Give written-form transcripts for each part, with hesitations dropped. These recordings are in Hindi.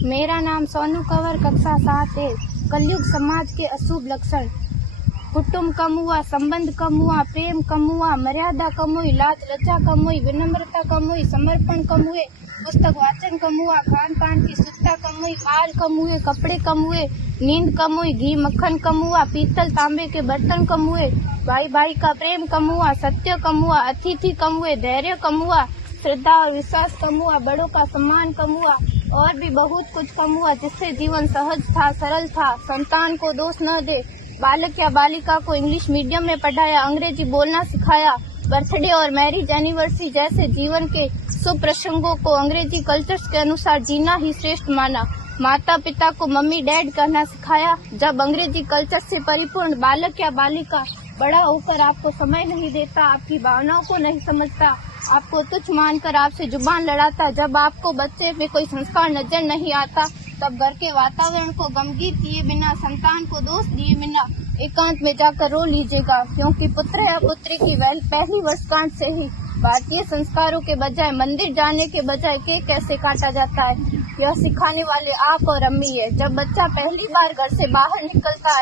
मेरा नाम सोनू कंवर, कक्षा 7 है। कलयुग समाज के अशुभ लक्षण। कुटुंब कम हुआ, संबंध कम हुआ, प्रेम कम हुआ, मर्यादा कम हुई, लाज लज्जा कम हुई, विनम्रता कम हुई, समर्पण कम हुए, पुस्तक वाचन कम हुआ, खान पान की शुद्धता कम हुई, बाल कम हुए, कपड़े कम हुए, नींद कम हुई, घी मक्खन कम हुआ, पीतल तांबे के बर्तन कम हुए, भाई भाई का प्रेम कम हुआ, सत्य कम हुआ, अतिथि कम हुए, धैर्य कम हुआ, श्रद्धा और विश्वास कम हुआ, बड़ों का सम्मान कम हुआ और भी बहुत कुछ कम हुआ, जिससे जीवन सहज था, सरल था। संतान को दोष न दे। बालक या बालिका को इंग्लिश मीडियम में पढ़ाया, अंग्रेजी बोलना सिखाया, बर्थडे और मैरिज एनिवर्सरी जैसे जीवन के शुभ प्रसंगों को अंग्रेजी कल्चर्स के अनुसार जीना ही श्रेष्ठ माना। माता पिता को मम्मी डैड कहना सिखाया। जब अंग्रेजी कल्चर से परिपूर्ण बालक या बालिका बड़ा होकर आपको समय नहीं देता, आपकी भावनाओं को नहीं समझता, आपको तुच्छ मानकर आपसे जुबान लड़ाता, जब आपको बच्चे में कोई संस्कार नजर नहीं आता, तब घर के वातावरण को गमगीन किए बिना, संतान को दोष दिए बिना एकांत में जाकर रो लीजिएगा, क्योंकि पुत्र या पुत्री की पहली वर्षगांठ से ही भारतीय संस्कारों के बजाय, मंदिर जाने के बजाय केक कैसे काटा जाता है, यह सिखाने वाले आप और अम्मी है। जब बच्चा पहली बार घर से बाहर निकलता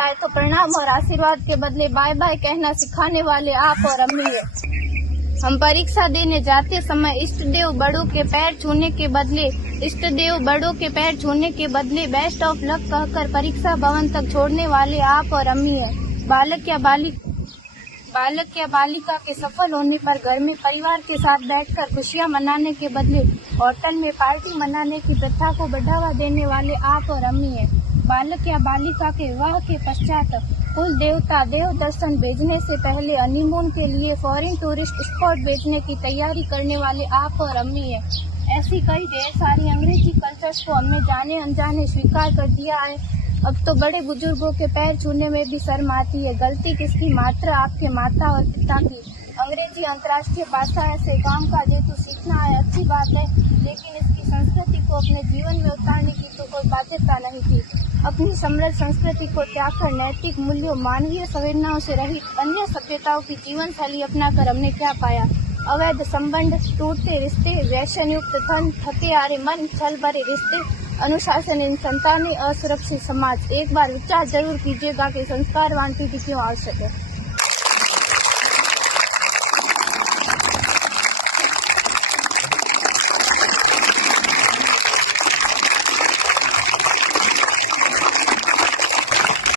है तो प्रणाम और आशीर्वाद के बदले बाय बाय कहना सिखाने वाले आप और अम्मी है। हम परीक्षा देने जाते समय इष्ट देव बड़ों के पैर छूने के बदले बेस्ट ऑफ लक कहकर परीक्षा भवन तक छोड़ने वाले आप और अम्मी है। बालक या बालिका के सफल होने पर घर में परिवार के साथ बैठकर खुशियां मनाने के बदले होटल में पार्टी मनाने की प्रथा को बढ़ावा देने वाले आप और अम्मी है। बालक या बालिका के विवाह के पश्चात कुल देवता देव दर्शन भेजने से पहले हनीमून के लिए फॉरेन टूरिस्ट स्पॉट भेजने की तैयारी करने वाले आप और अम्मी है। ऐसी कई ढेर सारी अंग्रेजी कल्चर्स को हमने जाने अनजाने स्वीकार कर दिया है। अब तो बड़े बुजुर्गों के पैर छूने में भी शर्म आती है। गलती किसकी? मात्र आपके माता और पिता की। अंग्रेजी अंतर्राष्ट्रीय भाषा है से काम का जेतु सीखना है, अच्छी बात है, लेकिन इसकी संस्कृति को अपने जीवन में उतारने की तो कोई बाध्यता नहीं थी। अपनी समृद्ध संस्कृति को त्याग कर नैतिक मूल्यों, मानवीय संवेदनाओं से रहित अन्य सभ्यताओं की जीवन शैली अपनाकर हमने क्या पाया? अवैध संबंध, टूटते रिश्ते, व्यसन युक्त धन, थके हारे मन, छल भरे रिश्ते, अनुशासनहीन संतानें, असुरक्षित समाज। एक बार विचार जरूर कीजिएगा कि संस्कारवान पीढ़ी क्यों आवश्यक है।